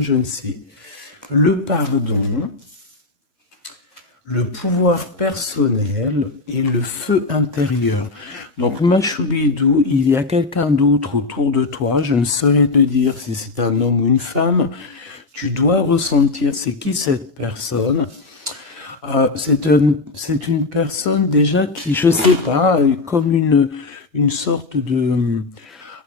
je ne sais. Le pardon, le pouvoir personnel et le feu intérieur. Donc, Machoubidou, il y a quelqu'un d'autre autour de toi. Je ne saurais te dire si c'est un homme ou une femme. Tu dois ressentir c'est qui cette personne. C'est une personne déjà qui, je sais pas, comme une sorte de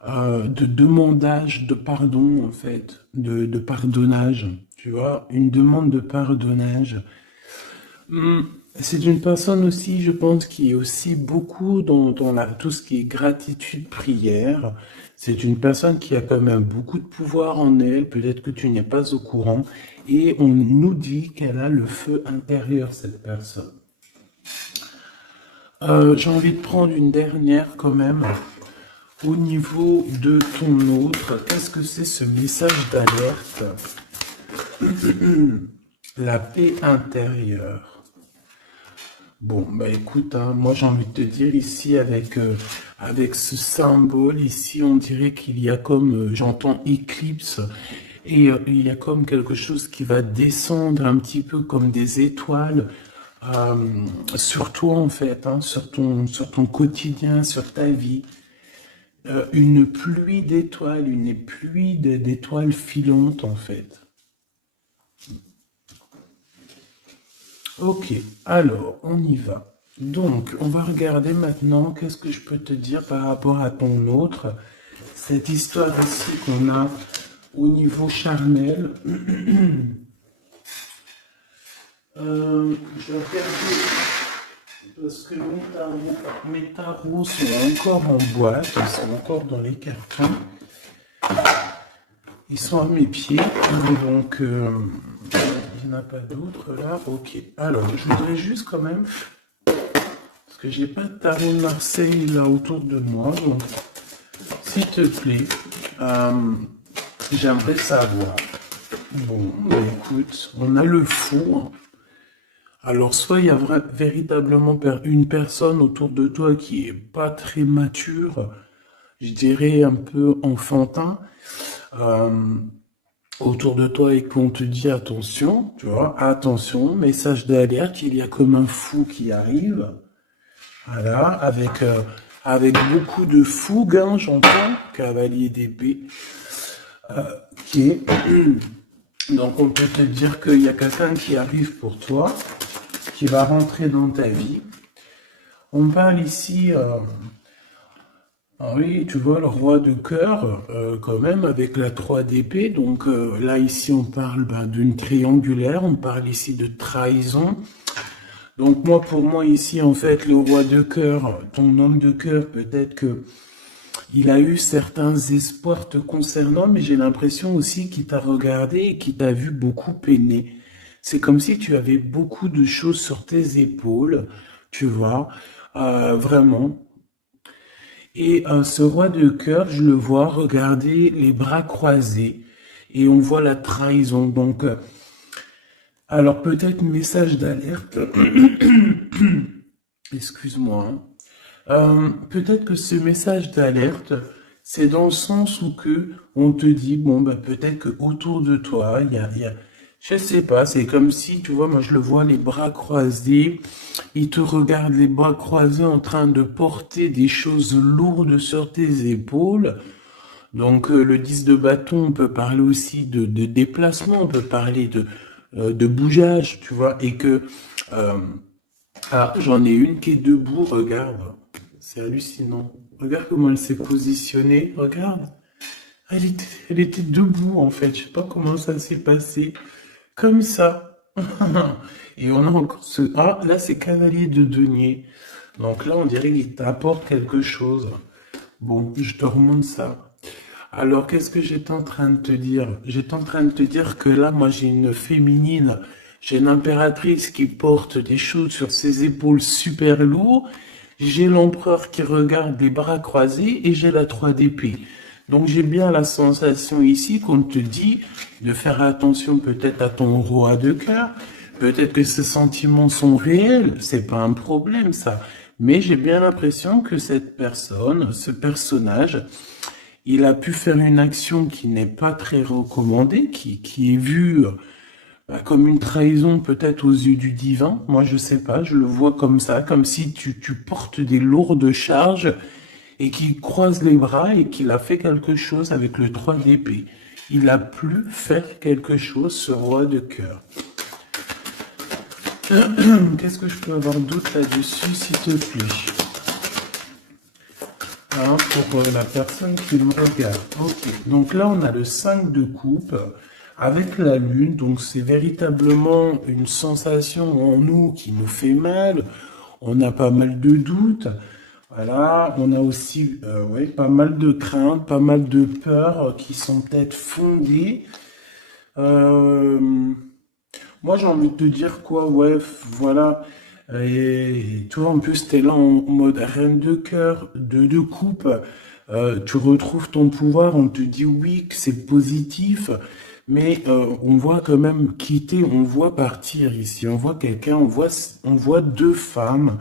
demandage de pardon, en fait, de pardonnage, tu vois, une demande de pardonnage. C'est une personne aussi, je pense, qui est aussi beaucoup dans tout ce qui est gratitude, prière. C'est une personne qui a quand même beaucoup de pouvoir en elle, peut-être que tu n'es pas au courant, et on nous dit qu'elle a le feu intérieur, cette personne. J'ai envie de prendre une dernière quand même. Au niveau de ton autre, qu'est-ce que c'est ce message d'alerte? La paix intérieure. Bon, bah écoute, hein, moi j'ai envie de te dire ici avec ce symbole, ici on dirait qu'il y a comme, j'entends éclipse, et il y a comme quelque chose qui va descendre un petit peu comme des étoiles sur toi en fait, hein, sur ton quotidien, sur ta vie. Une pluie d'étoiles, une pluie d'étoiles filantes en fait. Ok, alors on y va. Donc, on va regarder maintenant qu'est-ce que je peux te dire par rapport à ton autre. Cette histoire ici qu'on a au niveau charnel. Je vais regarder parce que mes tarots sont encore en boîte, ils sont encore dans les cartons. Ils sont à mes pieds, donc il n'y en a pas d'autres là. Ok, alors je voudrais juste quand même, parce que j'ai pas de tarot de Marseille là autour de moi, donc s'il te plaît, j'aimerais savoir. Bon, bah, écoute, on a le fou. Hein. Alors, soit il y a véritablement une personne autour de toi qui est pas très mature, je dirais un peu enfantin, autour de toi et qu'on te dit attention, tu vois, attention, message d'alerte, il y a comme un fou qui arrive, voilà, avec beaucoup de fougue, hein, j'entends, cavalier d'épée, qui est... Donc on peut te dire qu'il y a quelqu'un qui arrive pour toi, qui va rentrer dans ta vie. On parle ici, oui, tu vois, le roi de cœur, quand même, avec la 3 d'épée. Donc là, ici, on parle d'une triangulaire, on parle ici de trahison. Donc moi, pour moi, ici, en fait, le roi de cœur, ton homme de cœur, peut-être que il a eu certains espoirs te concernant, mais j'ai l'impression aussi qu'il t'a regardé et qu'il t'a vu beaucoup peiner. C'est comme si tu avais beaucoup de choses sur tes épaules, tu vois, vraiment. Et ce roi de cœur, je le vois regarder les bras croisés et on voit la trahison. Donc, alors peut-être message d'alerte. Excuse-moi. Hein. Peut-être que ce message d'alerte, c'est dans le sens où que on te dit, bon, bah, peut-être que autour de toi, je sais pas, c'est comme si, tu vois, moi je le vois, les bras croisés, il te regarde les bras croisés en train de porter des choses lourdes sur tes épaules. Donc, le 10 de bâton, on peut parler aussi de déplacement, on peut parler de bougeage, tu vois, et que, j'en ai une qui est debout, regarde. C'est hallucinant. Regarde comment elle s'est positionnée. Regarde. Elle était debout, en fait. Je sais pas comment ça s'est passé. Comme ça. Et on a encore ce... Ah, là, c'est cavalier de denier. Donc là, on dirait qu'il t'apporte quelque chose. Bon, je te remonte ça. Alors, qu'est-ce que j'étais en train de te dire? J'étais en train de te dire que là, moi, j'ai une féminine. J'ai une impératrice qui porte des choses sur ses épaules super lourds. J'ai l'empereur qui regarde les bras croisés et j'ai la 3 d'épée. Donc j'ai bien la sensation ici qu'on te dit de faire attention peut-être à ton roi de cœur. Peut-être que ces sentiments sont réels, c'est pas un problème ça. Mais j'ai bien l'impression que cette personne, ce personnage, il a pu faire une action qui n'est pas très recommandée, qui est vue comme une trahison peut-être aux yeux du divin. Moi, je sais pas, je le vois comme ça, comme si tu portes des lourdes charges et qu'il croise les bras et qu'il a fait quelque chose avec le 3 d'épée. Il a pu faire quelque chose, ce roi de cœur. Qu'est-ce que je peux avoir d'autre là-dessus, s'il te plaît? Hein, pour la personne qui me regarde. Ok, donc là on a le 5 de coupe avec la lune, donc c'est véritablement une sensation en nous qui nous fait mal. On a pas mal de doutes. Voilà, on a aussi ouais, pas mal de craintes, pas mal de peurs qui sont peut-être fondées. Euh, Moi, j'ai envie de te dire quoi, ouais, voilà. Et toi, en plus, t'es là en mode reine de cœur, de coupe. Tu retrouves ton pouvoir, on te dit oui, que c'est positif, mais on voit quand même quitter, on voit partir ici. On voit quelqu'un, on voit deux femmes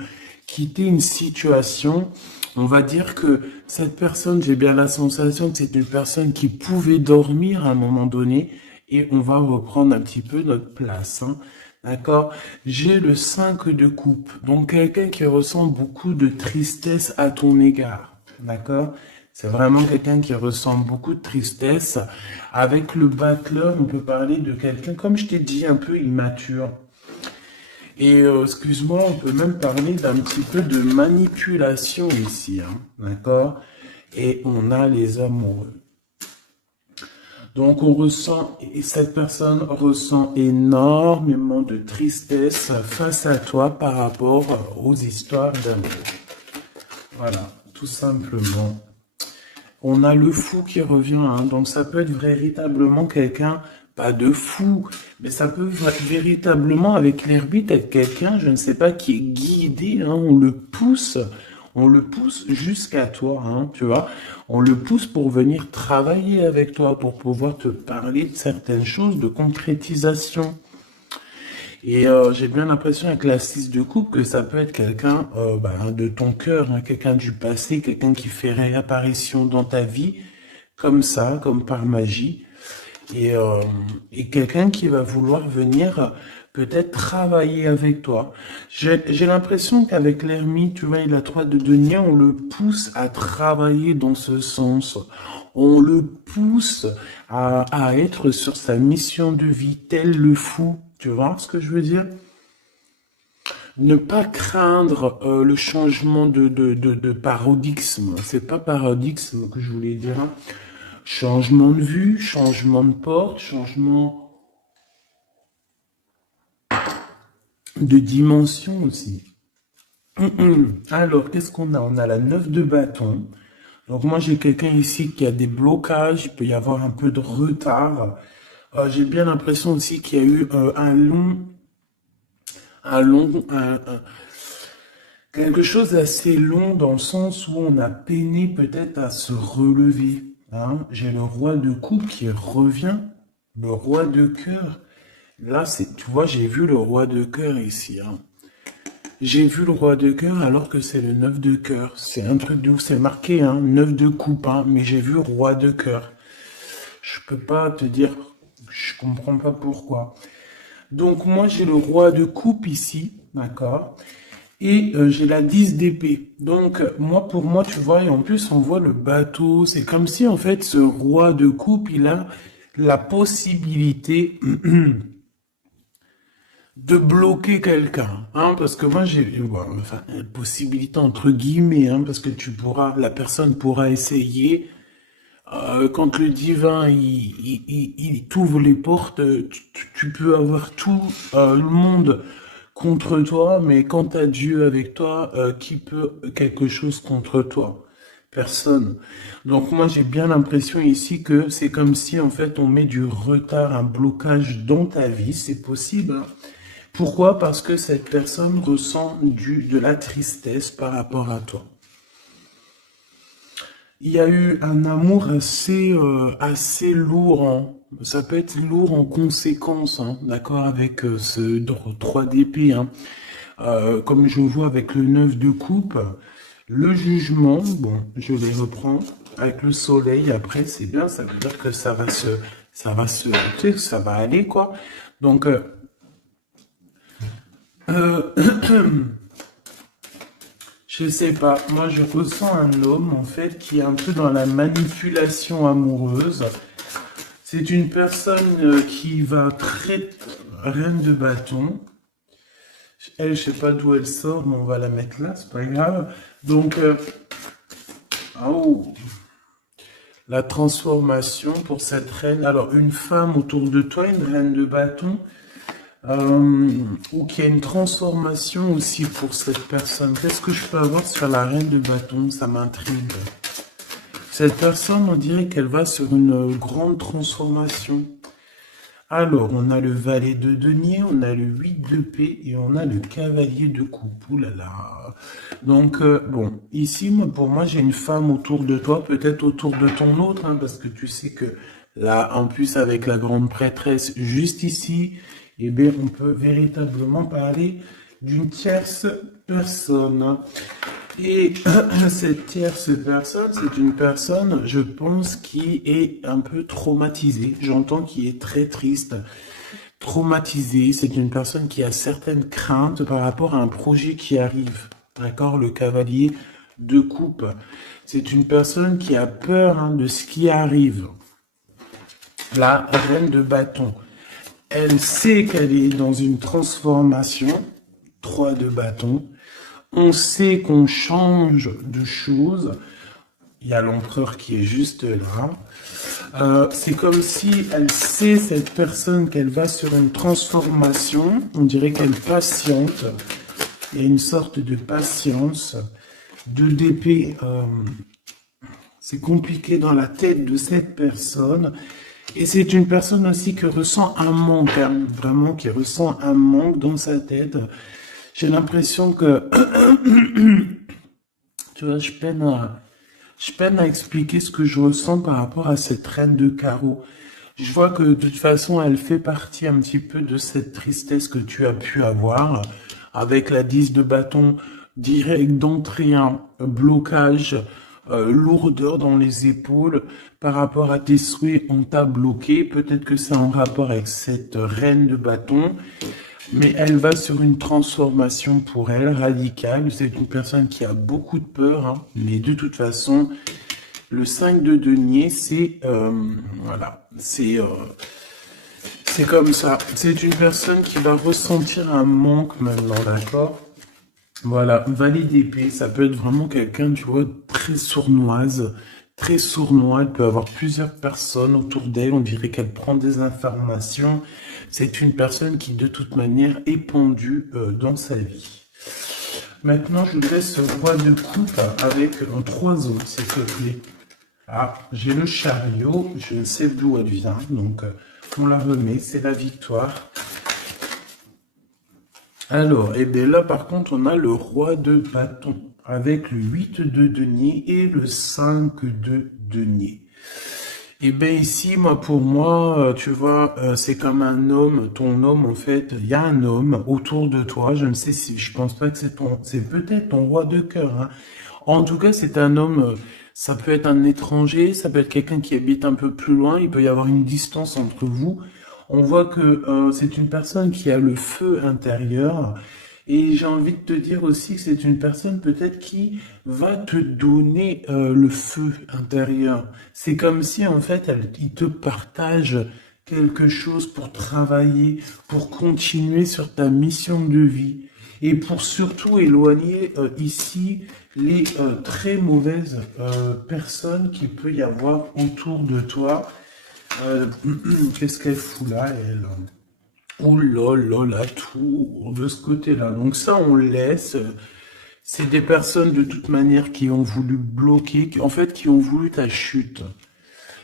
quitter une situation. On va dire que cette personne, j'ai bien la sensation que c'est une personne qui pouvait dormir à un moment donné et on va reprendre un petit peu notre place, hein. D'accord? J'ai le 5 de coupe, donc quelqu'un qui ressent beaucoup de tristesse à ton égard. D'accord? C'est vraiment quelqu'un qui ressent beaucoup de tristesse. Avec le battleur, on peut parler de quelqu'un, comme je t'ai dit, un peu immature. Et excuse-moi, on peut même parler d'un petit peu de manipulation ici, hein, d'accord? Et on a les amoureux. Donc on ressent, et cette personne ressent énormément de tristesse face à toi par rapport aux histoires d'amour. Voilà, tout simplement. On a le fou qui revient, hein, donc ça peut être véritablement quelqu'un, pas de fou, mais ça peut véritablement, avec l'hermite, être quelqu'un, je ne sais pas, qui est guidé, hein, on le pousse jusqu'à toi, hein, tu vois, on le pousse pour venir travailler avec toi, pour pouvoir te parler de certaines choses, de concrétisation. Et j'ai bien l'impression avec la 6 de coupe que ça peut être quelqu'un de ton cœur, hein, quelqu'un du passé, quelqu'un qui fait réapparition dans ta vie, comme ça, comme par magie. Et, euh, et quelqu'un qui va vouloir venir peut-être travailler avec toi. J'ai l'impression qu'avec l'ermite, tu vois, il a 3 de denier, on le pousse à travailler dans ce sens. On le pousse à être sur sa mission de vie, tel le fou. Tu vois ce que je veux dire? Ne pas craindre le changement de paradigme. C'est pas paradigme que je voulais dire, hein. Changement de vue, changement de porte, changement de dimension aussi. Alors, qu'est-ce qu'on a? On a la 9 de bâton. Donc moi, j'ai quelqu'un ici qui a des blocages, il peut y avoir un peu de retard. J'ai bien l'impression aussi qu'il y a eu quelque chose d'assez long dans le sens où on a peiné peut-être à se relever, hein. J'ai le roi de coupe qui revient, le roi de cœur. Là, tu vois, j'ai vu le roi de cœur ici, hein. J'ai vu le roi de cœur alors que c'est le 9 de cœur. C'est un truc de ouf, c'est marqué, hein, 9 de coupe, hein, mais j'ai vu roi de cœur. Je peux pas te dire, je comprends pas pourquoi. Donc moi j'ai le roi de coupe ici, d'accord? Et j'ai la 10 d'épée. Donc moi pour moi tu vois, et en plus on voit le bateau, c'est comme si en fait ce roi de coupe il a la possibilité de bloquer quelqu'un, hein, parce que moi j'ai enfin une possibilité entre guillemets, hein, parce que la personne pourra essayer. Quand le divin il t'ouvre les portes, tu peux avoir tout le monde contre toi, mais quand t'as Dieu avec toi, qui peut quelque chose contre toi? Personne. Donc moi j'ai bien l'impression ici que c'est comme si en fait on met du retard, un blocage dans ta vie, c'est possible, hein. Pourquoi? Parce que cette personne ressent de la tristesse par rapport à toi. Il y a eu un amour assez lourd, hein. Ça peut être lourd en conséquence, hein, d'accord, avec ce 3 d'épée, hein. Comme je vois avec le 9 de coupe, le jugement, bon, je les reprends. avec le soleil, après, c'est bien, ça veut dire que tu sais, ça va aller, quoi. Donc, euh, je sais pas, moi je ressens un homme, en fait, qui est un peu dans la manipulation amoureuse. C'est une personne qui va très... Reine de bâton. Elle, je sais pas d'où elle sort, mais on va la mettre là, c'est pas grave. Donc, oh, la transformation pour cette reine. Alors, une femme autour de toi, une reine de bâton, ou qu'il y a une transformation aussi pour cette personne. Qu'est-ce que je peux avoir sur la reine de bâton? Ça m'intrigue. Cette personne, on dirait qu'elle va sur une grande transformation. Alors, on a le valet de denier, on a le 8 de paix et on a le cavalier de coupe. Ouh là là. Donc, bon, ici, moi, pour moi, j'ai une femme autour de toi, peut-être autour de ton autre, hein, parce que tu sais que là, en plus, avec la grande prêtresse juste ici, eh bien, on peut véritablement parler d'une tierce personne. Et cette tierce personne, c'est une personne, je pense, qui est un peu traumatisée. J'entends qui est très triste, traumatisée. C'est une personne qui a certaines craintes par rapport à un projet qui arrive. D'accord? Le cavalier de coupe. C'est une personne qui a peur, hein, de ce qui arrive. La reine de bâton. Elle sait qu'elle est dans une transformation. 3 de bâton. On sait qu'on change de choses. Il y a l'empereur qui est juste là. C'est comme si elle sait, cette personne, qu'elle va sur une transformation. On dirait qu'elle patiente. Il y a une sorte de patience. 2 d'épée, c'est compliqué dans la tête de cette personne. Et c'est une personne aussi qui ressent un manque, hein, vraiment, qui ressent un manque dans sa tête. J'ai l'impression que, tu vois, je peine à expliquer ce que je ressens par rapport à cette reine de carreau. Je vois que de toute façon, elle fait partie un petit peu de cette tristesse que tu as pu avoir avec la 10 de bâton direct d'entrée, un blocage, lourdeur dans les épaules par rapport à tes souhaits, on t'a bloqué. Peut-être que c'est en rapport avec cette reine de bâton. Mais elle va sur une transformation pour elle radicale. C'est une personne qui a beaucoup de peur, hein. Mais de toute façon, le 5 de denier, c'est voilà, c'est comme ça. C'est une personne qui va ressentir un manque maintenant, d'accord? Voilà, valet d'épée, ça peut être vraiment quelqu'un, tu vois, très sournoise, très sournois. Elle peut avoir plusieurs personnes autour d'elle. On dirait qu'elle prend des informations. C'est une personne qui, de toute manière, est pendue dans sa vie. Maintenant, je voudrais ce roi de coupe avec 3 autres, s'il te plaît. Ah, j'ai le chariot, je ne sais d'où elle vient, donc on la remet, c'est la victoire. Alors, et bien là, par contre, on a le roi de bâton, avec le 8 de denier et le 5 de denier. Et bien ici, moi, pour moi, tu vois, c'est comme un homme, ton homme, en fait, il y a un homme autour de toi, je ne sais si, je pense pas que c'est peut-être ton roi de cœur, hein. En tout cas, c'est un homme, ça peut être un étranger, ça peut être quelqu'un qui habite un peu plus loin, il peut y avoir une distance entre vous. On voit que c'est une personne qui a le feu intérieur. Et j'ai envie de te dire aussi que c'est une personne peut-être qui va te donner le feu intérieur. C'est comme si en fait il te partage quelque chose pour travailler, pour continuer sur ta mission de vie et pour surtout éloigner ici les très mauvaises personnes qu'il peut y avoir autour de toi. Euh, Qu'est-ce qu'elle fout là, elle? Ouh là là, la tour de ce côté-là. Donc ça, on laisse. C'est des personnes de toute manière qui ont voulu bloquer, en fait, qui ont voulu ta chute.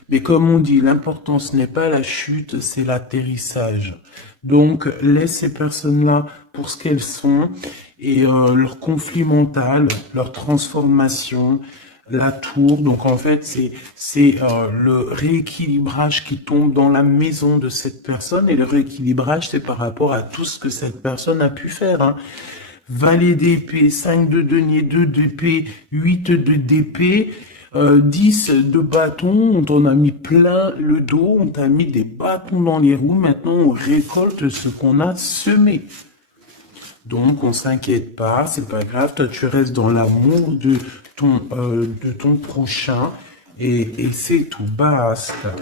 Mais comme on dit, l'important, ce n'est pas la chute, c'est l'atterrissage. Donc, laisse ces personnes-là pour ce qu'elles sont et leur conflit mental, leur transformation, la tour. Donc, en fait, c'est le rééquilibrage qui tombe dans la maison de cette personne. Et le rééquilibrage, c'est par rapport à tout ce que cette personne a pu faire, hein. Valet d'épée, 5 de denier, 2 d'épée, 8 de d'épée. 10 de bâtons, on t'en a mis plein le dos, on t'a mis des bâtons dans les roues, maintenant on récolte ce qu'on a semé. Donc on s'inquiète pas, c'est pas grave, toi tu restes dans l'amour de ton prochain et c'est tout, basta.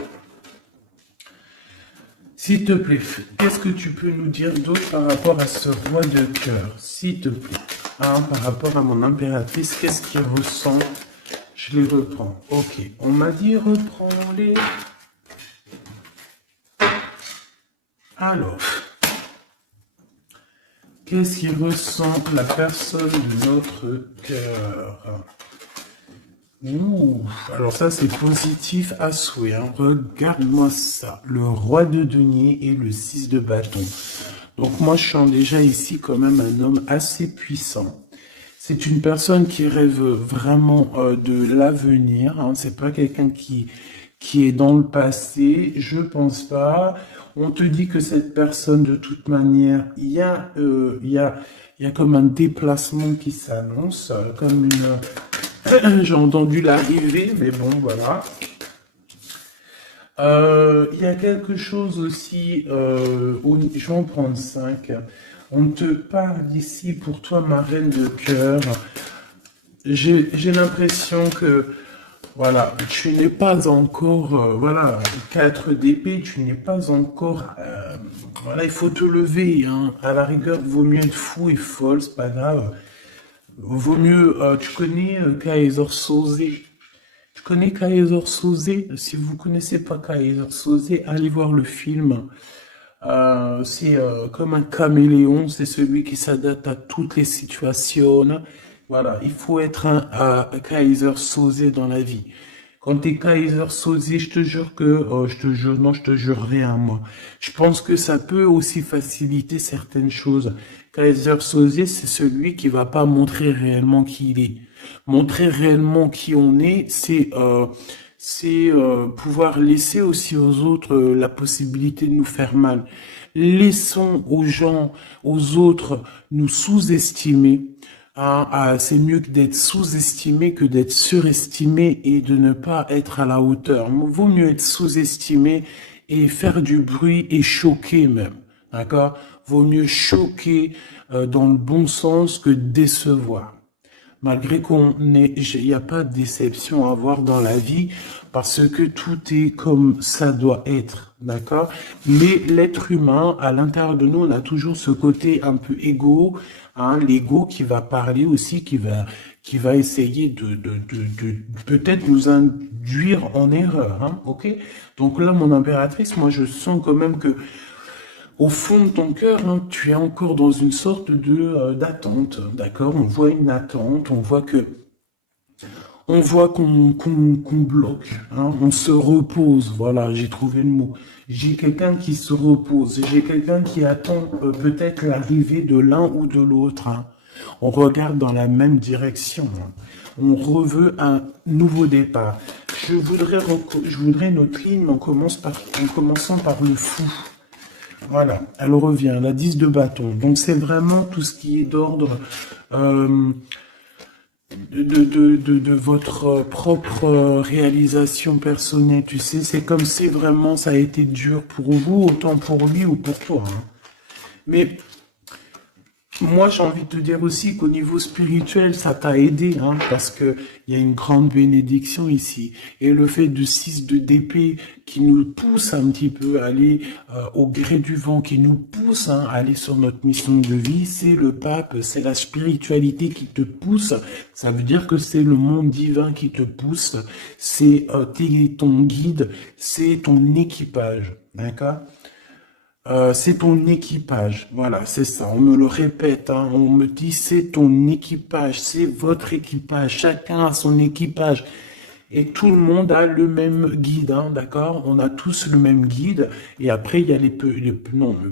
S'il te plaît, qu'est-ce que tu peux nous dire d'autre par rapport à ce roi de cœur, s'il te plaît, hein, par rapport à mon impératrice, qu'est-ce qu'il ressent? Je les reprends. Ok, on m'a dit reprends-les. Alors, qu'est-ce qu'il ressent la personne de notre cœur? Ouh, alors ça c'est positif à souhait, hein. Regarde-moi ça, le roi de denier et le 6 de bâton. Donc moi je sens déjà ici quand même un homme assez puissant. C'est une personne qui rêve vraiment de l'avenir, hein. C'est pas quelqu'un qui est dans le passé, je pense pas. On te dit que cette personne, de toute manière, il y a comme un déplacement qui s'annonce, comme une... J'ai entendu l'arrivée, mais bon, voilà. Il y a quelque chose aussi, je vais en prendre 5. On te parle ici pour toi, ma reine de cœur. J'ai l'impression que, voilà, tu n'es pas encore, voilà, 4 d'épée, tu n'es pas encore, voilà, il faut te lever, hein. À la rigueur, vaut mieux être fou et folle, c'est pas grave. Vaut mieux, tu connais Kaiser Soze. Tu connais Kaiser Soze? Si vous connaissez pas Kaiser Soze, allez voir le film. C'est comme un caméléon, c'est celui qui s'adapte à toutes les situations. Voilà, il faut être un Kaiser Soze dans la vie. Quand t'es Kaiser Soze, je te jure que, je te jure, non, je te jure rien, moi. Je pense que ça peut aussi faciliter certaines choses. Kaiser Soze, c'est celui qui va pas montrer réellement qui il est. Montrer réellement qui on est, c'est pouvoir laisser aussi aux autres la possibilité de nous faire mal. Laissons aux gens, aux autres, nous sous-estimer. Hein, c'est mieux que d'être sous-estimé que d'être surestimé et de ne pas être à la hauteur. Vaut mieux être sous-estimé et faire du bruit et choquer même. D'accord? Vaut mieux choquer dans le bon sens que décevoir. Malgré il n'y a pas de déception à avoir dans la vie parce que tout est comme ça doit être, d'accord? Mais l'être humain, à l'intérieur de nous, on a toujours ce côté un peu égo, hein, l'ego qui va parler aussi, qui va essayer de peut-être nous induire en erreur, hein, ok? Donc là, mon impératrice, moi, je sens quand même que au fond de ton cœur, hein, tu es encore dans une sorte de d'attente, d'accord? On voit une attente, on voit qu'on bloque, hein, on se repose. Voilà, j'ai trouvé le mot. J'ai quelqu'un qui se repose, j'ai quelqu'un qui attend peut-être l'arrivée de l'un ou de l'autre, hein. On regarde dans la même direction, hein. On reveut un nouveau départ. Je voudrais notre ligne en commençant par le fou. Voilà, elle revient, la 10 de bâton. Donc c'est vraiment tout ce qui est d'ordre de votre propre réalisation personnelle. Tu sais, c'est comme si vraiment ça a été dur pour vous, autant pour lui ou pour toi, hein. Mais moi, j'ai envie de te dire aussi qu'au niveau spirituel, ça t'a aidé, hein, parce que il y a une grande bénédiction ici. Et le fait de 6 d'épée qui nous pousse un petit peu à aller au gré du vent, qui nous pousse, hein, à aller sur notre mission de vie, c'est le pape, c'est la spiritualité qui te pousse. Ça veut dire que c'est le monde divin qui te pousse, c'est ton guide, c'est ton équipage, d'accord? C'est ton équipage, voilà, c'est ça, on me le répète, hein, on me dit c'est ton équipage, c'est votre équipage, chacun a son équipage, et tout le monde a le même guide, hein, d'accord? On a tous le même guide, et après il y a non, le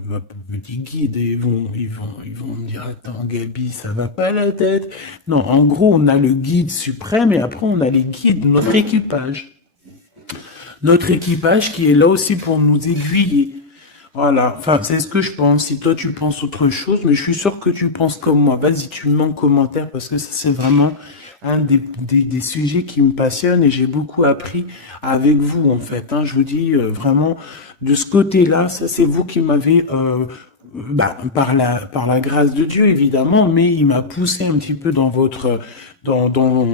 petit guide, et ils vont me dire, attends Gabi, ça va pas la tête. Non, en gros, on a le guide suprême, et après on a les guides de notre équipage. Notre équipage qui est là aussi pour nous aiguiller. Voilà, enfin, c'est ce que je pense. Si toi tu penses autre chose, mais je suis sûr que tu penses comme moi. Vas-y, tu me mets en commentaire parce que ça c'est vraiment des sujets qui me passionnent et j'ai beaucoup appris avec vous, en fait. Hein. Je vous dis vraiment, de ce côté-là, ça c'est vous qui m'avez, par la grâce de Dieu, évidemment, mais il m'a poussé un petit peu dans dans, dans,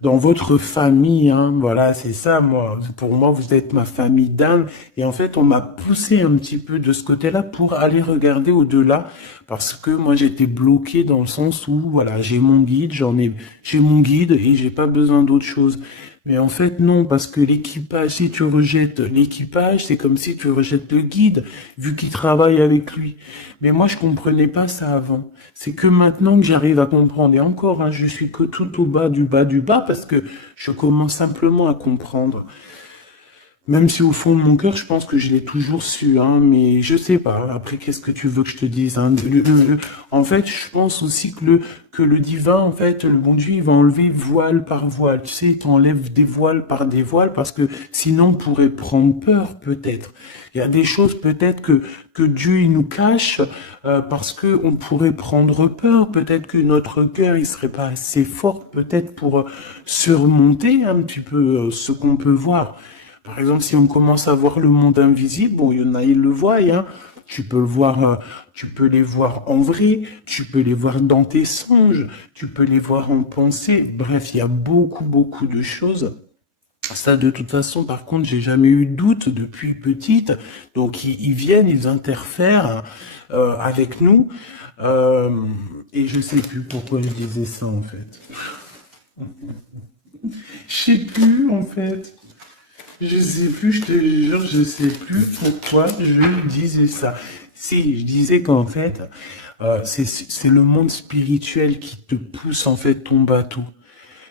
dans votre famille, hein. Voilà, c'est ça, moi. Pour moi, vous êtes ma famille d'âme. Et en fait, on m'a poussé un petit peu de ce côté-là pour aller regarder au-delà. Parce que moi, j'étais bloqué dans le sens où, voilà, j'ai mon guide, j'ai mon guide et j'ai pas besoin d'autre chose. Mais en fait, non, parce que l'équipage, si tu rejettes l'équipage, c'est comme si tu rejettes le guide, vu qu'il travaille avec lui. Mais moi, je comprenais pas ça avant. C'est que maintenant que j'arrive à comprendre, et encore, hein, je suis que tout au bas du bas du bas, parce que je commence simplement à comprendre. Même si au fond de mon cœur, je pense que je l'ai toujours su, hein, mais je sais pas. Après, qu'est-ce que tu veux que je te dise, hein? En fait, je pense aussi que le divin, en fait, le bon Dieu, il va enlever voile par voile. Tu sais, il t'enlève des voiles par des voiles parce que sinon, on pourrait prendre peur, peut-être. Il y a des choses, peut-être, que Dieu, il nous cache, parce que on pourrait prendre peur. Peut-être que notre cœur, il serait pas assez fort, peut-être, pour surmonter un petit peu ce qu'on peut voir. Par exemple, si on commence à voir le monde invisible, bon, il y en a, ils le voient, hein. Tu peux le voir, tu peux les voir en vrai, tu peux les voir dans tes songes, tu peux les voir en pensée. Bref, il y a beaucoup de choses. Ça, de toute façon, par contre, j'ai jamais eu de doute depuis petite. Donc, ils viennent, ils interfèrent avec nous. Euh, et je sais plus pourquoi je disais ça, en fait. Je sais plus, en fait. Je sais plus, je te jure, je sais plus pourquoi je disais ça. Si, je disais qu'en fait, c'est le monde spirituel qui te pousse en fait ton bateau.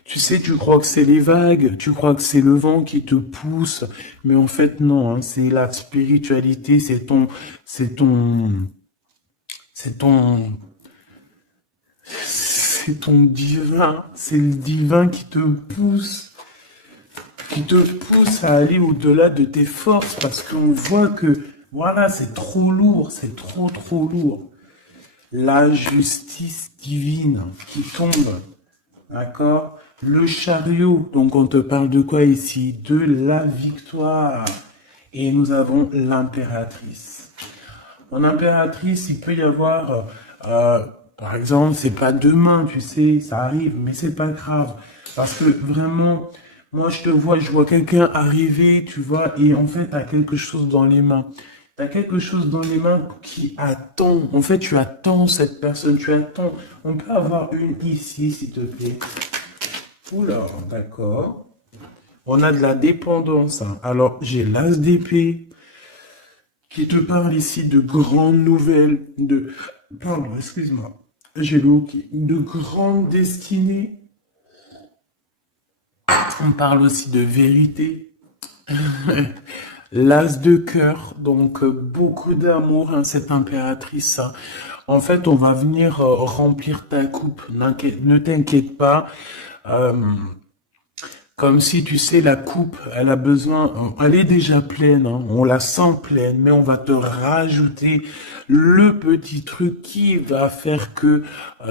Tu sais, tu crois que c'est les vagues, tu crois que c'est le vent qui te pousse, mais en fait non, hein, c'est la spiritualité, c'est ton, c'est ton, c'est ton divin, c'est le divin qui te pousse à aller au-delà de tes forces parce qu'on voit que, voilà, c'est trop lourd, c'est trop lourd. La justice divine qui tombe, d'accord? Le chariot, donc on te parle de quoi ici? De la victoire. Et nous avons l'impératrice. En impératrice, il peut y avoir, par exemple, c'est pas demain, tu sais, ça arrive, mais c'est pas grave. Parce que vraiment, moi je vois quelqu'un arriver, tu vois, et en fait, t'as quelque chose dans les mains. T'as quelque chose dans les mains qui attend. En fait, tu attends cette personne, tu attends. On peut avoir une ici, s'il te plaît. Oula, d'accord. On a de la dépendance, hein. Alors, j'ai l'as d'épée qui te parle ici de grandes nouvelles, pardon, excuse-moi, j'ai le hoquet, de grandes destinées. On parle aussi de vérité. L'as de cœur, donc beaucoup d'amour, hein, cette impératrice, hein. En fait, on va venir remplir ta coupe. Ne t'inquiète pas. Euh, Comme si, tu sais, la coupe, elle a besoin, elle est déjà pleine, hein, on la sent pleine, mais on va te rajouter le petit truc qui va faire que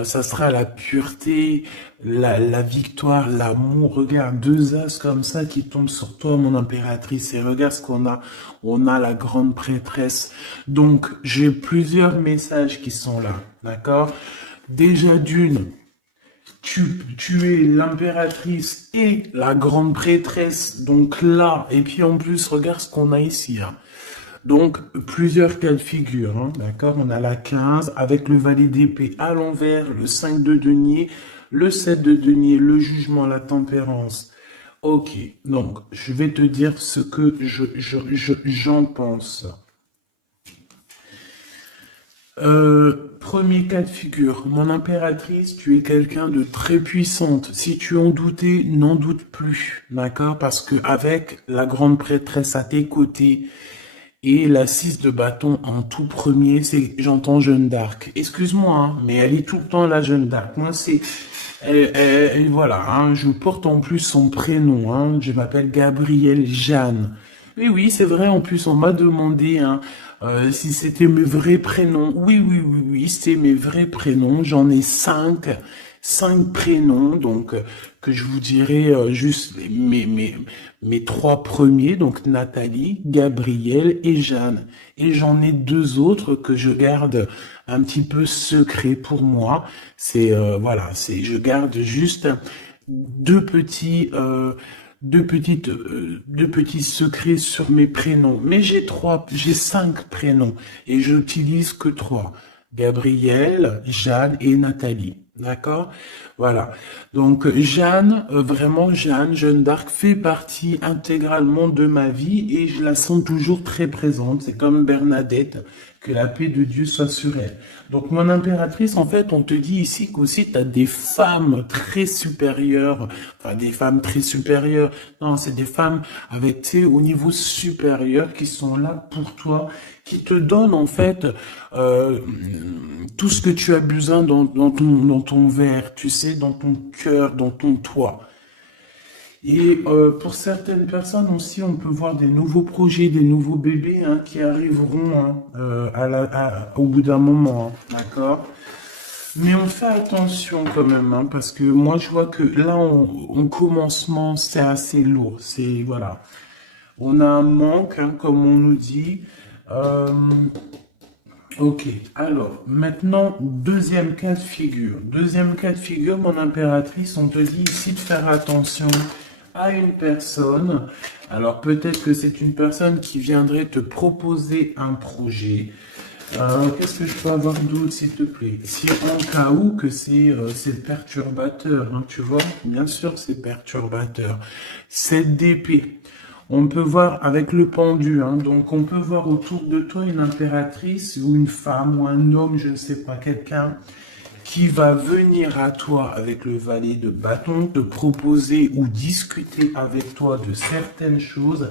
ça sera la pureté, la victoire, l'amour. Regarde, deux as comme ça qui tombent sur toi, mon impératrice, et regarde ce qu'on a. On a la grande prêtresse. Donc, j'ai plusieurs messages qui sont là, d'accord? Déjà d'une. Tu es l'impératrice et la grande prêtresse, donc là, et puis en plus, regarde ce qu'on a ici, hein. Donc, plusieurs cas de figure, hein, d'accord? On a la 15 avec le valet d'épée à l'envers, le 5 de denier, le 7 de denier, le jugement, la tempérance. Ok, donc, je vais te dire ce que j'en pense. Premier cas de figure, mon impératrice, tu es quelqu'un de très puissante. Si tu en doutais, n'en doute plus, d'accord? Parce que avec la grande prêtresse à tes côtés et la 6 de bâton en tout premier, j'entends Jeanne d'Arc. Excuse-moi, hein, mais elle est tout le temps la Jeanne d'Arc. Moi, voilà, hein, je porte en plus son prénom, hein, je m'appelle Gabrielle Jeanne. Oui, c'est vrai, en plus, on m'a demandé, hein, si c'était mes vrais prénoms. Oui, c'est mes vrais prénoms. J'en ai cinq. 5 prénoms, donc que je vous dirai juste mes 3 premiers, donc Nathalie, Gabriel et Jeanne. Et j'en ai 2 autres que je garde un petit peu secret pour moi. C'est voilà, c'est je garde juste deux petits deux petits secrets sur mes prénoms. Mais j'ai 5 prénoms et j'utilise que 3. Gabrielle, Jeanne et Nathalie. D'accord? Voilà. Donc Jeanne, vraiment Jeanne d'Arc fait partie intégralement de ma vie et je la sens toujours très présente. C'est comme Bernadette, que la paix de Dieu soit sur elle. Donc mon impératrice, en fait, on te dit ici qu'aussi tu as des femmes très supérieures, enfin des femmes très supérieures. Non, c'est des femmes avec, tu sais, au niveau supérieur qui sont là pour toi, qui te donnent en fait tout ce que tu as besoin dans ton verre, tu sais, dans ton cœur, dans ton toit. Et pour certaines personnes aussi, on peut voir des nouveaux projets, des nouveaux bébés hein, qui arriveront hein, au bout d'un moment, hein, d'accord? Mais on fait attention quand même, hein, parce que moi je vois que là, en commencement, c'est assez lourd. C'est voilà, on a un manque, hein, comme on nous dit. Euh, Ok, alors maintenant, deuxième cas de figure. Deuxième cas de figure, mon impératrice, on te dit ici de faire attention à une personne. Alors peut-être que c'est une personne qui viendrait te proposer un projet. Qu'est-ce que je peux avoir d'autre, s'il te plaît? Si en cas où que c'est perturbateur, hein, tu vois, bien sûr c'est perturbateur. Cette d'épée. On peut voir avec le pendu, hein, donc on peut voir autour de toi une impératrice ou une femme ou un homme, je ne sais pas, quelqu'un qui va venir à toi avec le valet de bâton, te proposer ou discuter avec toi de certaines choses.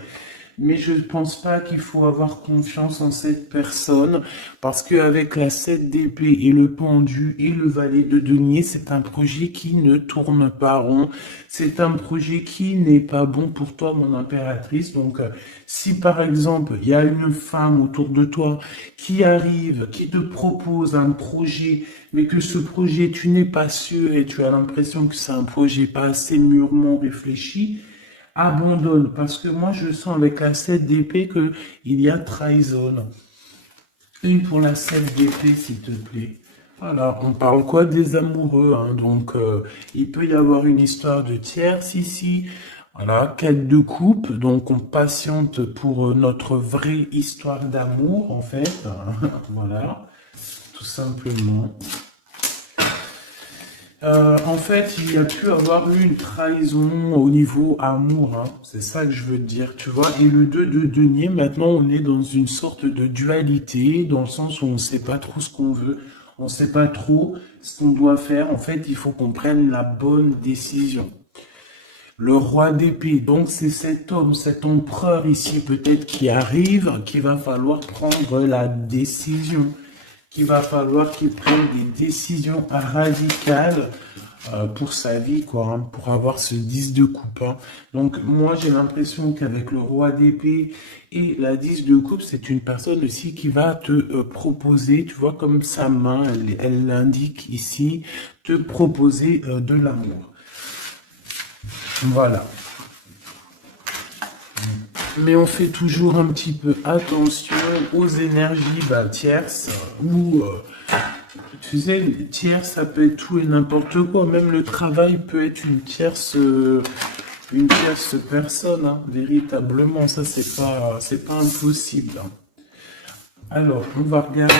Mais je ne pense pas qu'il faut avoir confiance en cette personne parce qu'avec la 7 d'épée et le pendu et le valet de denier, c'est un projet qui ne tourne pas rond. C'est un projet qui n'est pas bon pour toi, mon impératrice. Donc, si par exemple, il y a une femme autour de toi qui arrive, qui te propose un projet, mais que ce projet, tu n'es pas sûr et tu as l'impression que c'est un projet pas assez mûrement réfléchi, abandonne, parce que moi je sens avec la 7 d'épée que il y a trahison. Une pour la 7 d'épée, s'il te plaît. Voilà, on parle quoi des amoureux, hein, donc il peut y avoir une histoire de tierce ici. Voilà, quête de coupe, donc on patiente pour notre vraie histoire d'amour, en fait. Voilà, tout simplement. En fait, il y a pu avoir eu une trahison au niveau amour, hein. C'est ça que je veux dire, tu vois. Et le 2 de denier, maintenant, on est dans une sorte de dualité, dans le sens où on ne sait pas trop ce qu'on veut, on ne sait pas trop ce qu'on doit faire. En fait, il faut qu'on prenne la bonne décision. Le roi d'épée, donc c'est cet homme, cet empereur ici peut-être qui arrive, qu'il va falloir prendre la décision. Qu'il va falloir qu'il prenne des décisions radicales pour sa vie, quoi, hein, pour avoir ce 10 de coupe. Hein. Donc moi j'ai l'impression qu'avec le roi d'épée et la 10 de coupe, c'est une personne aussi qui va te proposer, tu vois, comme sa main, elle l'indique ici, te proposer de l'amour. Voilà. Mais on fait toujours un petit peu attention aux énergies tierces ou tu sais, tierces ça peut être tout et n'importe quoi. Même le travail peut être une tierce personne, hein, véritablement. Ça c'est pas impossible. Hein. Alors, on va regarder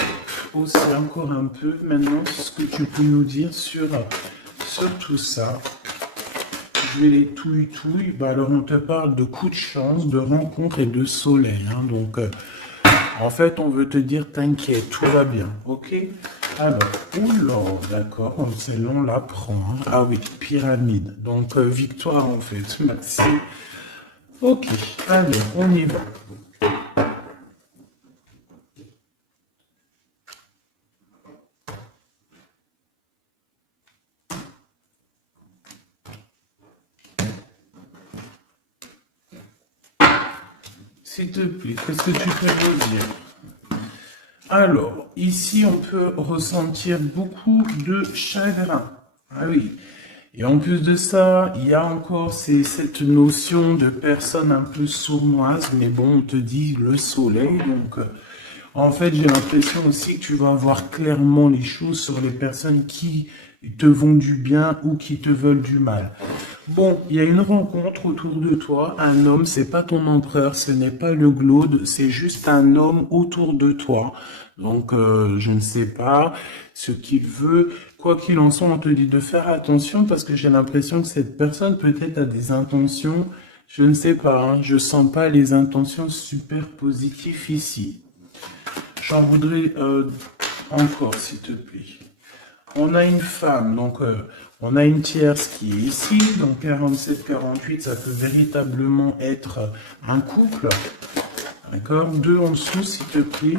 aussi encore un peu maintenant ce que tu peux nous dire sur tout ça. Les touilles, alors on te parle de coups de chance, de rencontres et de soleil. Hein, donc, en fait, on veut te dire, t'inquiète, tout va bien, ok? Alors, oula, d'accord, celle-là, on la prend. Hein. Ah oui, pyramide. Donc, victoire, en fait, merci. Ok, allez, on y va. S'il te plaît, qu'est-ce que tu peux me dire? Alors, ici, on peut ressentir beaucoup de chagrin. Ah oui. Et en plus de ça, il y a encore cette notion de personne un peu sournoise, mais bon, on te dit le soleil, donc en fait, j'ai l'impression aussi que tu vas voir clairement les choses sur les personnes qui te vont du bien ou qui te veulent du mal. Bon, il y a une rencontre autour de toi, un homme, c'est pas ton empereur, ce n'est pas le glaude, c'est juste un homme autour de toi. Donc, je ne sais pas ce qu'il veut. Quoi qu'il en soit, on te dit de faire attention parce que j'ai l'impression que cette personne peut-être a des intentions, je ne sais pas, hein, je sens pas les intentions super positives ici. J'en voudrais encore, s'il te plaît. On a une femme, donc on a une tierce qui est ici, donc 47-48, ça peut véritablement être un couple. D'accord? Deux en dessous, s'il te plaît.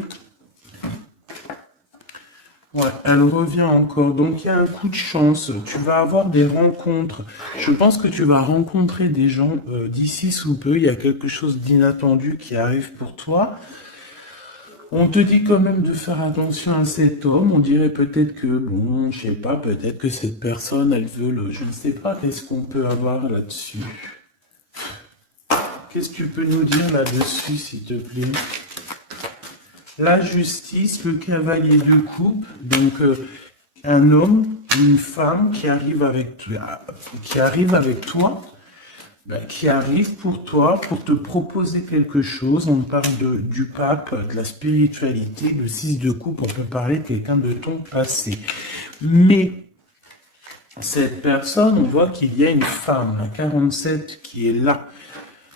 Ouais, elle revient encore. Donc il y a un coup de chance. Tu vas avoir des rencontres. Je pense que tu vas rencontrer des gens d'ici sous peu. Il y a quelque chose d'inattendu qui arrive pour toi. On te dit quand même de faire attention à cet homme. On dirait peut-être que, bon, je sais pas, peut-être que cette personne, elle veut le... Je ne sais pas, qu'est-ce qu'on peut avoir là-dessus. Qu'est-ce que tu peux nous dire là-dessus, s'il te plaît? La justice, le cavalier de coupe, donc un homme, une femme qui arrive avec toi, qui arrive pour toi, pour te proposer quelque chose. On parle du pape, de la spiritualité, le 6 de coupe, on peut parler de quelqu'un de ton passé. Mais cette personne, on voit qu'il y a une femme, la 47, qui est là.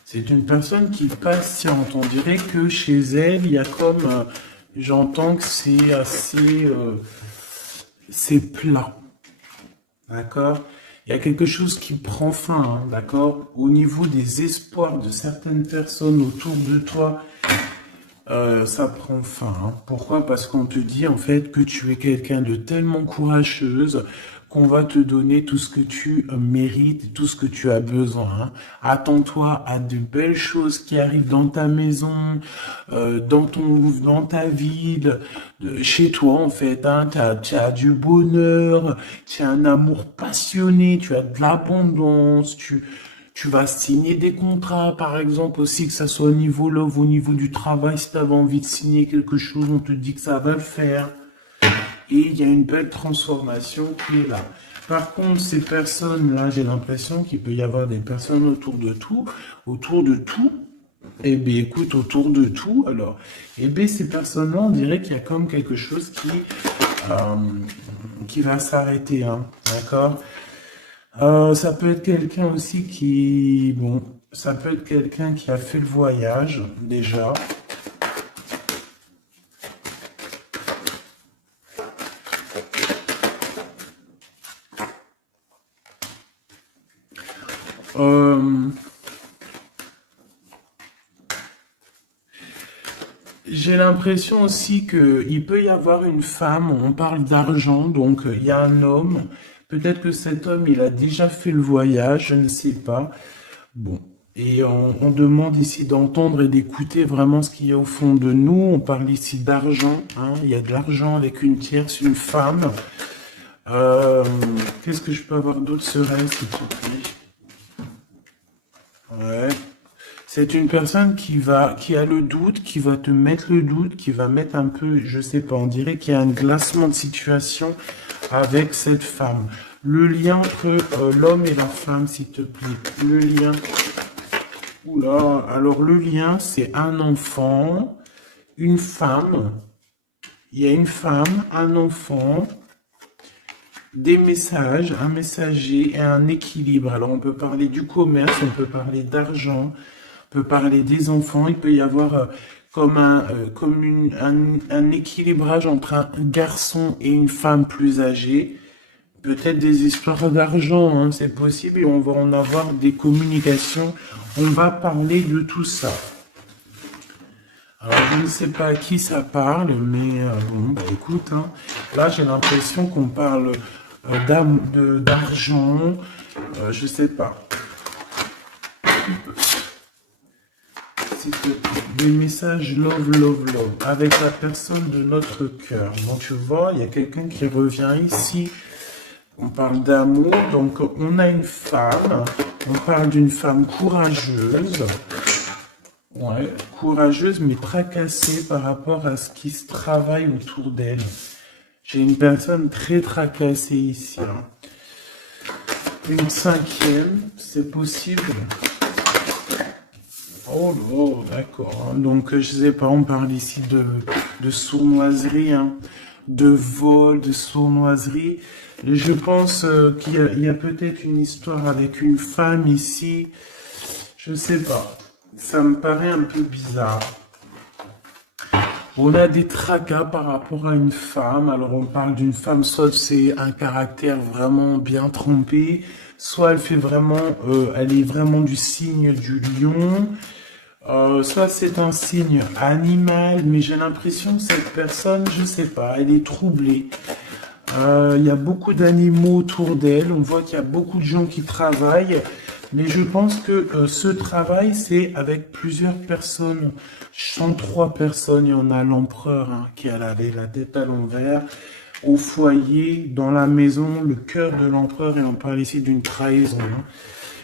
C'est une personne qui est patiente. On dirait que chez elle, il y a comme... j'entends que c'est assez... c'est plat. D'accord? Il y a quelque chose qui prend fin, hein, d'accord? Au niveau des espoirs de certaines personnes autour de toi, ça prend fin. Hein. Pourquoi? Parce qu'on te dit en fait que tu es quelqu'un de tellement courageuse qu'on va te donner tout ce que tu mérites, tout ce que tu as besoin. Hein. Attends-toi à de belles choses qui arrivent dans ta maison, dans ta ville, chez toi en fait. Hein. Tu as du bonheur, tu as un amour passionné, tu as de l'abondance, tu vas signer des contrats, par exemple, aussi, que ça soit au niveau love, au niveau du travail. Si tu avais envie de signer quelque chose, on te dit que ça va le faire. Et il y a une belle transformation qui est là. Par contre, ces personnes-là, j'ai l'impression qu'il peut y avoir des personnes autour de tout. Eh bien, écoute, autour de tout, alors, eh bien, ces personnes-là, on dirait qu'il y a comme quelque chose qui va s'arrêter, hein, d'accord? Ça peut être quelqu'un aussi bon, ça peut être quelqu'un qui a fait le voyage, déjà. J'ai l'impression aussi qu'il peut y avoir une femme, on parle d'argent, donc il y a un homme, peut-être que cet homme, il a déjà fait le voyage, je ne sais pas. Bon, et on demande ici d'entendre et d'écouter vraiment ce qu'il y a au fond de nous. On parle ici d'argent, hein, il y a de l'argent avec une tierce, une femme. Qu'est-ce que je peux avoir d'autre sur elle, s'il te plaît? Ouais. C'est une personne qui a le doute, qui va te mettre le doute, qui va mettre un peu, je sais pas, on dirait qu'il y a un glacement de situation avec cette femme. Le lien entre l'homme et la femme, s'il te plaît. Le lien. Oula, alors le lien, c'est un enfant, une femme. Il y a une femme, un enfant, des messages, un messager et un équilibre. Alors on peut parler du commerce, on peut parler d'argent, on peut parler des enfants. Il peut y avoir comme un équilibrage entre un garçon et une femme plus âgée. Peut-être des histoires d'argent, hein, c'est possible, et on va en avoir des communications. On va parler de tout ça. Alors, je ne sais pas à qui ça parle, mais bon, bah écoute, hein, là j'ai l'impression qu'on parle d'argent, je sais pas. Des messages love, love, love, avec la personne de notre cœur. Donc tu vois, il y a quelqu'un qui revient ici. On parle d'amour, donc on a une femme, on parle d'une femme courageuse, ouais, courageuse mais tracassée par rapport à ce qui se travaille autour d'elle. J'ai une personne très tracassée ici, hein. Une cinquième, c'est possible. Oh, oh, d'accord. Donc, je sais pas, on parle ici de sournoiserie, hein, de vol, de sournoiserie. Je pense qu'il y a peut-être une histoire avec une femme ici. Je sais pas. Ça me paraît un peu bizarre. On a des tracas par rapport à une femme. Alors, on parle d'une femme, soit c'est un caractère vraiment bien trempé, soit elle fait vraiment, elle est vraiment du signe du lion. Ça, c'est un signe animal, mais j'ai l'impression que cette personne, je sais pas, elle est troublée. Il y a beaucoup d'animaux autour d'elle, on voit qu'il y a beaucoup de gens qui travaillent, mais je pense que ce travail, c'est avec plusieurs personnes. Je sens trois personnes, il y en a l'empereur hein, qui a la tête à l'envers, au foyer, dans la maison, le cœur de l'empereur, et on parle ici d'une trahison, hein.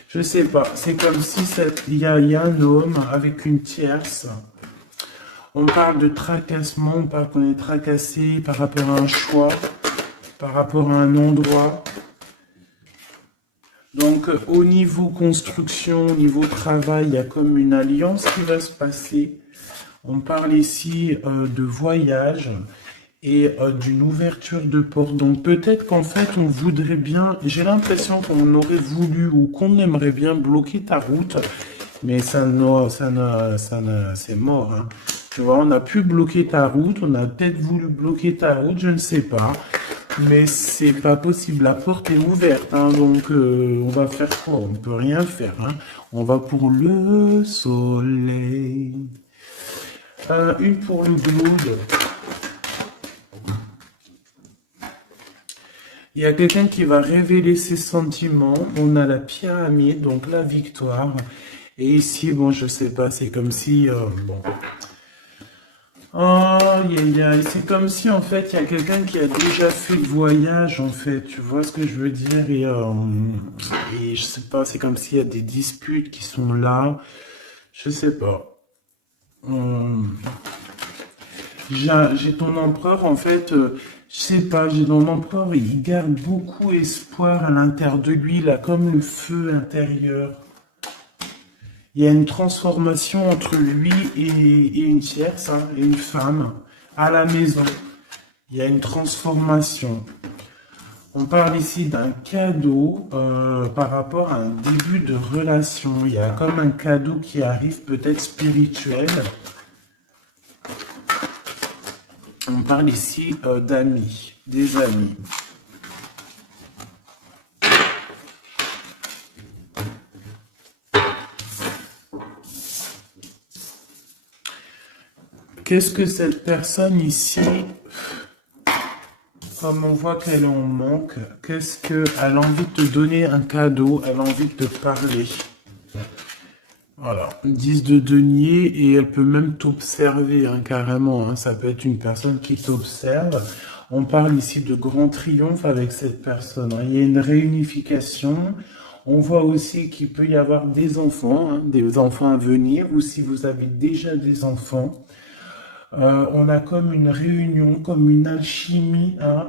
Je sais pas, c'est comme si il y a un homme avec une tierce. On parle de tracassement, on parle qu'on est tracassé par rapport à un choix, par rapport à un endroit. Donc au niveau construction, au niveau travail, il y a comme une alliance qui va se passer. On parle ici de voyage et d'une ouverture de porte. Donc peut-être qu'en fait on voudrait bien, j'ai l'impression qu'on aurait voulu ou qu'on aimerait bien bloquer ta route, mais c'est mort, hein. Tu vois, on a pu bloquer ta route, on a peut-être voulu bloquer ta route, je ne sais pas, mais c'est pas possible. La porte est ouverte, hein, donc on va faire quoi? On peut rien faire, hein. On va pour le soleil. Une pour le globe. Il y a quelqu'un qui va révéler ses sentiments. On a la pyramide, donc la victoire. Et ici, bon, je sais pas, c'est comme si... bon. Oh, c'est comme si, en fait, il y a quelqu'un qui a déjà fait le voyage, en fait. Tu vois ce que je veux dire? Et je sais pas, c'est comme s'il y a des disputes qui sont là. Je sais pas. J'ai ton empereur, en fait, je sais pas, j'ai ton empereur, il garde beaucoup espoir à l'intérieur de lui, là, comme le feu intérieur. Il y a une transformation entre lui et une tierce, hein, et une femme, à la maison. Il y a une transformation. On parle ici d'un cadeau par rapport à un début de relation. Il y a comme un cadeau qui arrive, peut-être spirituel. On parle ici d'amis, des amis. Qu'est-ce que cette personne ici, comme on voit qu'elle en manque, qu'est-ce qu'elle a envie de te donner un cadeau, elle a envie de te parler. Voilà, 10 de denier et elle peut même t'observer hein, carrément, hein. Ça peut être une personne qui t'observe. On parle ici de grand triomphe avec cette personne, hein. Il y a une réunification. On voit aussi qu'il peut y avoir des enfants, hein, des enfants à venir, ou si vous avez déjà des enfants. On a comme une réunion, comme une alchimie hein,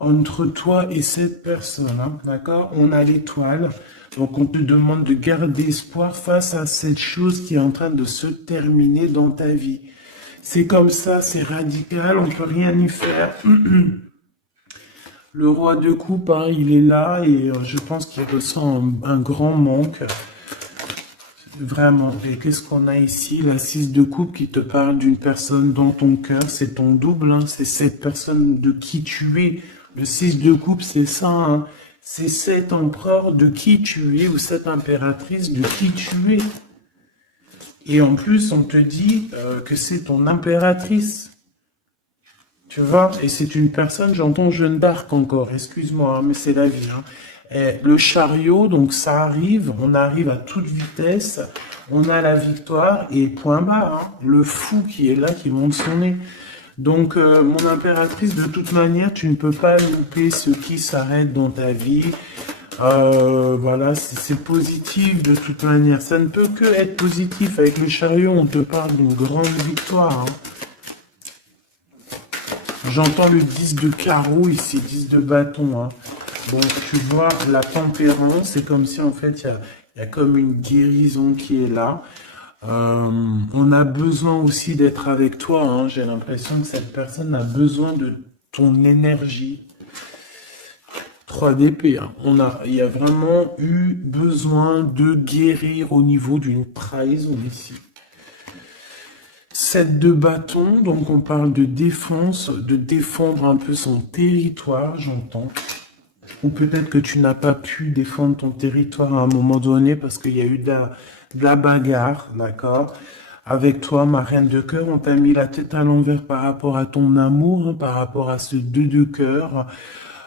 entre toi et cette personne, hein, d'accord? On a l'étoile, donc on te demande de garder espoir face à cette chose qui est en train de se terminer dans ta vie. C'est comme ça, c'est radical, on peut rien y faire. Le roi de coupe, hein, il est là et je pense qu'il ressent un grand manque. Vraiment. Et qu'est-ce qu'on a ici? La 6 de coupe qui te parle d'une personne dans ton cœur. C'est ton double, hein. C'est cette personne de qui tu es. Le 6 de coupe, c'est ça, hein. C'est cet empereur de qui tu es ou cette impératrice de qui tu es. Et en plus, on te dit que c'est ton impératrice. Tu vois? Et c'est une personne, j'entends Jeanne d'Arc encore. Excuse-moi, hein, mais c'est la vie, hein. Le chariot, donc ça arrive, on arrive à toute vitesse, on a la victoire et point barre, hein, le fou qui est là, qui monte son nez. Donc, mon impératrice, de toute manière, tu ne peux pas louper ce qui s'arrête dans ta vie. Voilà, c'est positif de toute manière. Ça ne peut que être positif. Avec le chariot, on te parle d'une grande victoire, hein. J'entends le 10 de carreau ici, 10 de bâton, hein. Bon, tu vois, la tempérance, c'est comme si en fait, il y a comme une guérison qui est là. On a besoin aussi d'être avec toi, hein. J'ai l'impression que cette personne a besoin de ton énergie. 3 d'épée, hein. Il y a vraiment eu besoin de guérir au niveau d'une trahison ici. 7 de bâton, donc on parle de défense, de défendre un peu son territoire, j'entends. Ou peut-être que tu n'as pas pu défendre ton territoire à un moment donné parce qu'il y a eu de la bagarre, d'accord? Avec toi, ma reine de cœur, on t'a mis la tête à l'envers par rapport à ton amour, hein, par rapport à ce 2 de cœur,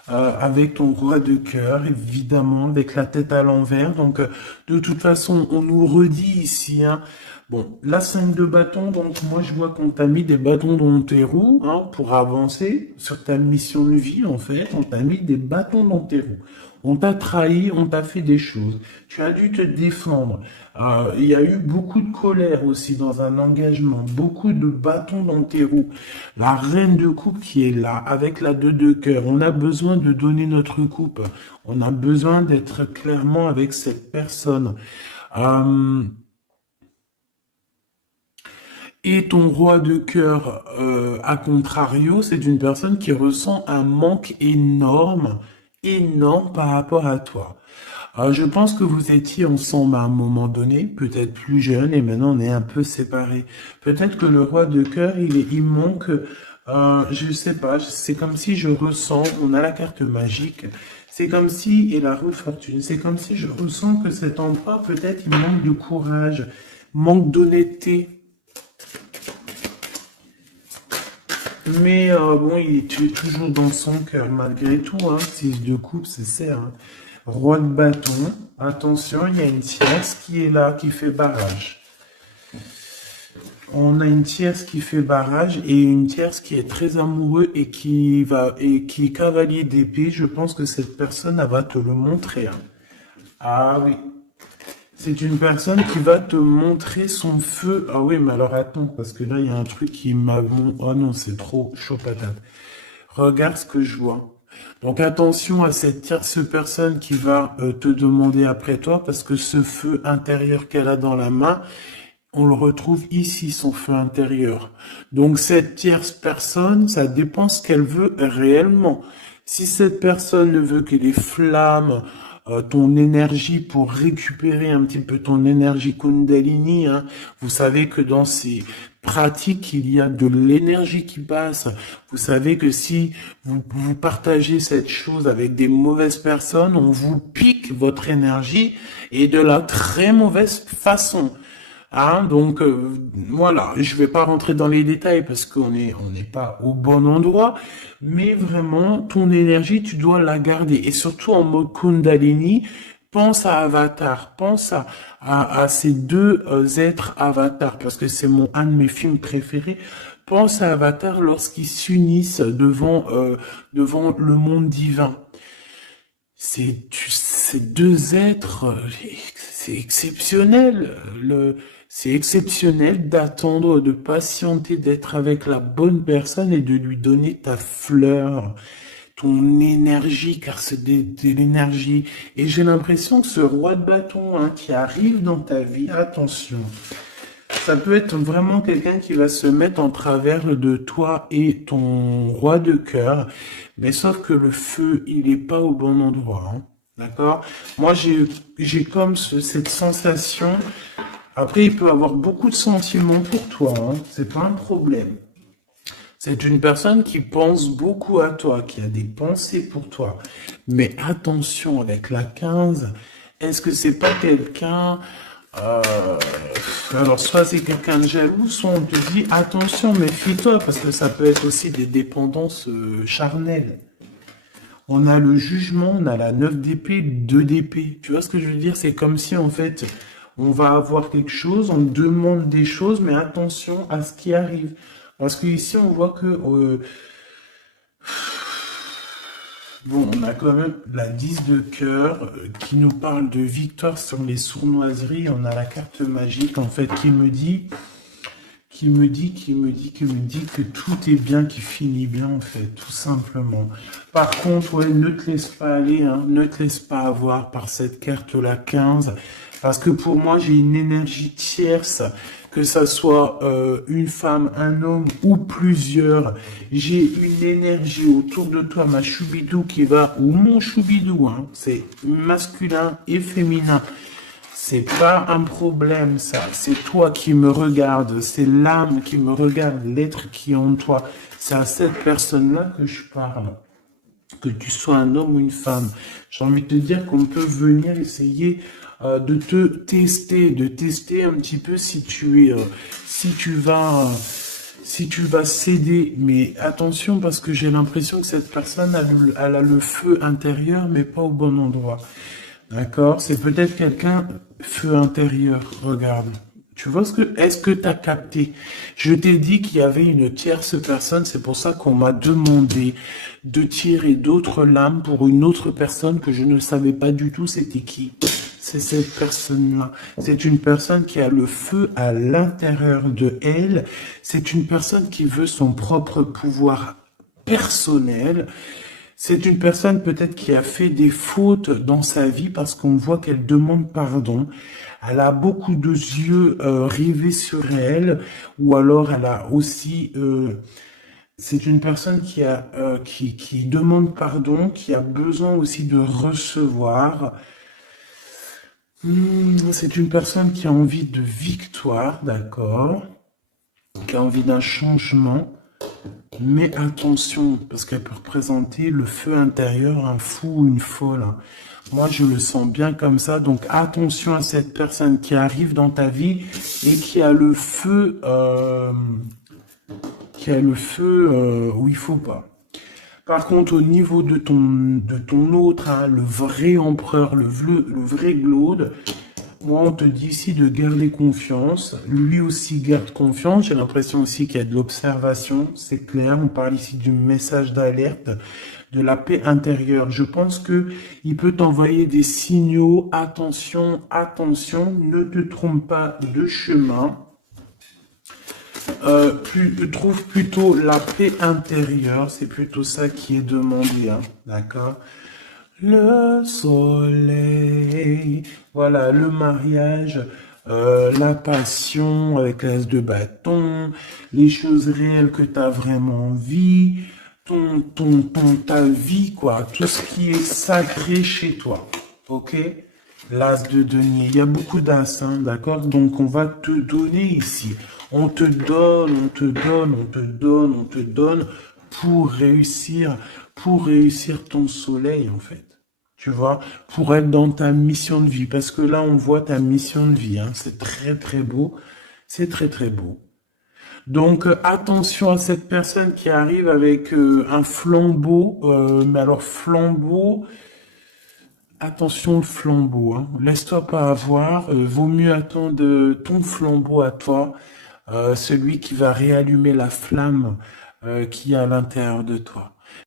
avec ton roi de cœur, évidemment, avec la tête à l'envers. Donc, de toute façon, on nous redit ici, hein. Bon, la 5 de bâton, donc moi je vois qu'on t'a mis des bâtons dans tes roues, hein, pour avancer sur ta mission de vie, en fait. On t'a mis des bâtons dans tes roues. On t'a trahi, on t'a fait des choses. Tu as dû te défendre. Il y a eu beaucoup de colère aussi dans un engagement, beaucoup de bâtons dans tes roues. La reine de coupe qui est là, avec la 2 de cœur. On a besoin de donner notre coupe. On a besoin d'être clairement avec cette personne. Et ton roi de cœur, à contrario, c'est une personne qui ressent un manque énorme, énorme par rapport à toi. Je pense que vous étiez ensemble à un moment donné, peut-être plus jeune, et maintenant on est un peu séparés. Peut-être que le roi de cœur, il manque, je sais pas, c'est comme si je ressens, on a la carte magique, c'est comme si, et la roue de fortune, c'est comme si je ressens que cet empereur, peut-être, il manque de courage, manque d'honnêteté. Mais bon, tu es toujours dans son cœur, malgré tout, hein. 6 de coupe, c'est ça, hein. Roi de bâton, attention, il y a une tierce qui est là, qui fait barrage. On a une tierce qui fait barrage et une tierce qui est très amoureux et qui est cavalier d'épée. Je pense que cette personne, elle va te le montrer, hein. Ah oui. C'est une personne qui va te montrer son feu. Ah oui, mais alors attends, parce que là, il y a un truc qui m'a... Ah non, c'est trop chaud patate. Regarde ce que je vois. Donc attention à cette tierce personne qui va te demander après toi, parce que ce feu intérieur qu'elle a dans la main, on le retrouve ici, son feu intérieur. Donc cette tierce personne, ça dépend ce qu'elle veut réellement. Si cette personne ne veut que des flammes, ton énergie pour récupérer un petit peu ton énergie Kundalini, hein. Vous savez que dans ces pratiques, il y a de l'énergie qui passe. Vous savez que si vous partagez cette chose avec des mauvaises personnes, on vous pique votre énergie et de la très mauvaise façon. Hein, donc voilà, je vais pas rentrer dans les détails parce qu'on n'est pas au bon endroit, mais vraiment ton énergie tu dois la garder et surtout en mode Kundalini, pense à Avatar, pense à ces deux êtres Avatar parce que c'est un de mes films préférés. Pense à Avatar lorsqu'ils s'unissent devant le monde divin. Ces deux êtres, c'est exceptionnel. C'est exceptionnel d'attendre, de patienter, d'être avec la bonne personne et de lui donner ta fleur, ton énergie, car c'est de l'énergie. Et j'ai l'impression que ce roi de bâton, hein, qui arrive dans ta vie, attention, ça peut être vraiment quelqu'un qui va se mettre en travers de toi et ton roi de cœur, mais sauf que le feu, il est pas au bon endroit, hein. D'accord? Moi, j'ai comme cette sensation. Après, il peut avoir beaucoup de sentiments pour toi, hein. C'est pas un problème. C'est une personne qui pense beaucoup à toi, qui a des pensées pour toi. Mais attention, avec la 15, est-ce que c'est pas quelqu'un... euh, alors, soit c'est quelqu'un de jaloux, soit on te dit, attention, méfie-toi, parce que ça peut être aussi des dépendances charnelles. On a le jugement, on a la 9 d'épée, 2 d'épée. Tu vois ce que je veux dire? C'est comme si, en fait, on va avoir quelque chose, on demande des choses, mais attention à ce qui arrive. Parce que ici, on voit que bon, on a quand même la 10 de cœur qui nous parle de victoire sur les sournoiseries. On a la carte magique en fait qui me dit que tout est bien, qui finit bien en fait, tout simplement. Par contre, ouais, ne te laisse pas aller, hein, ne te laisse pas avoir par cette carte-là 15, parce que pour moi, j'ai une énergie tierce, que ça soit une femme, un homme ou plusieurs. J'ai une énergie autour de toi, ma choubidou qui va, ou mon choubidou, hein, c'est masculin et féminin. C'est pas un problème, ça. C'est toi qui me regardes. C'est l'âme qui me regarde, l'être qui est en toi. C'est à cette personne-là que je parle. Que tu sois un homme ou une femme. J'ai envie de te dire qu'on peut venir essayer de te tester, de tester un petit peu si tu es, si tu vas céder. Mais attention parce que j'ai l'impression que cette personne elle a le feu intérieur, mais pas au bon endroit. D'accord? C'est peut-être quelqu'un, feu intérieur, regarde. Tu vois est-ce que t'as capté? Je t'ai dit qu'il y avait une tierce personne, c'est pour ça qu'on m'a demandé de tirer d'autres lames pour une autre personne que je ne savais pas du tout c'était qui. C'est cette personne-là. C'est une personne qui a le feu à l'intérieur de elle. C'est une personne qui veut son propre pouvoir personnel. C'est une personne peut-être qui a fait des fautes dans sa vie parce qu'on voit qu'elle demande pardon. Elle a beaucoup de yeux rivés sur elle, ou alors elle a aussi. C'est une personne qui demande pardon, qui a besoin aussi de recevoir. C'est une personne qui a envie de victoire, d'accord, qui a envie d'un changement. Mais attention, parce qu'elle peut représenter le feu intérieur, un fou ou une folle. Moi, je le sens bien comme ça. Donc, attention à cette personne qui arrive dans ta vie et qui a le feu, où il faut pas. Par contre, au niveau de ton autre, hein, le vrai empereur, le vrai Glaude, moi, on te dit ici de garder confiance. Lui aussi garde confiance. J'ai l'impression aussi qu'il y a de l'observation. C'est clair. On parle ici du message d'alerte, de la paix intérieure. Je pense que il peut t'envoyer des signaux. Attention, attention. Ne te trompe pas de chemin. Trouve plutôt la paix intérieure. C'est plutôt ça qui est demandé. Hein. D'accord? Le soleil, voilà, le mariage, la passion avec l'as de bâton, les choses réelles que tu as vraiment envie, ta vie, quoi, tout ce qui est sacré chez toi, ok? L'as de denier, il y a beaucoup d'as, hein, d'accord? Donc on va te donner ici, on te donne, on te donne, on te donne, on te donne pour réussir ton soleil, en fait. Tu vois, pour être dans ta mission de vie. Parce que là, on voit ta mission de vie. Hein. C'est très, très beau. C'est très, très beau. Donc, attention à cette personne qui arrive avec un flambeau. Mais alors, flambeau, attention le flambeau. Hein. Laisse-toi pas avoir. Vaut mieux attendre ton flambeau à toi. Celui qui va réallumer la flamme qui est à l'intérieur de toi.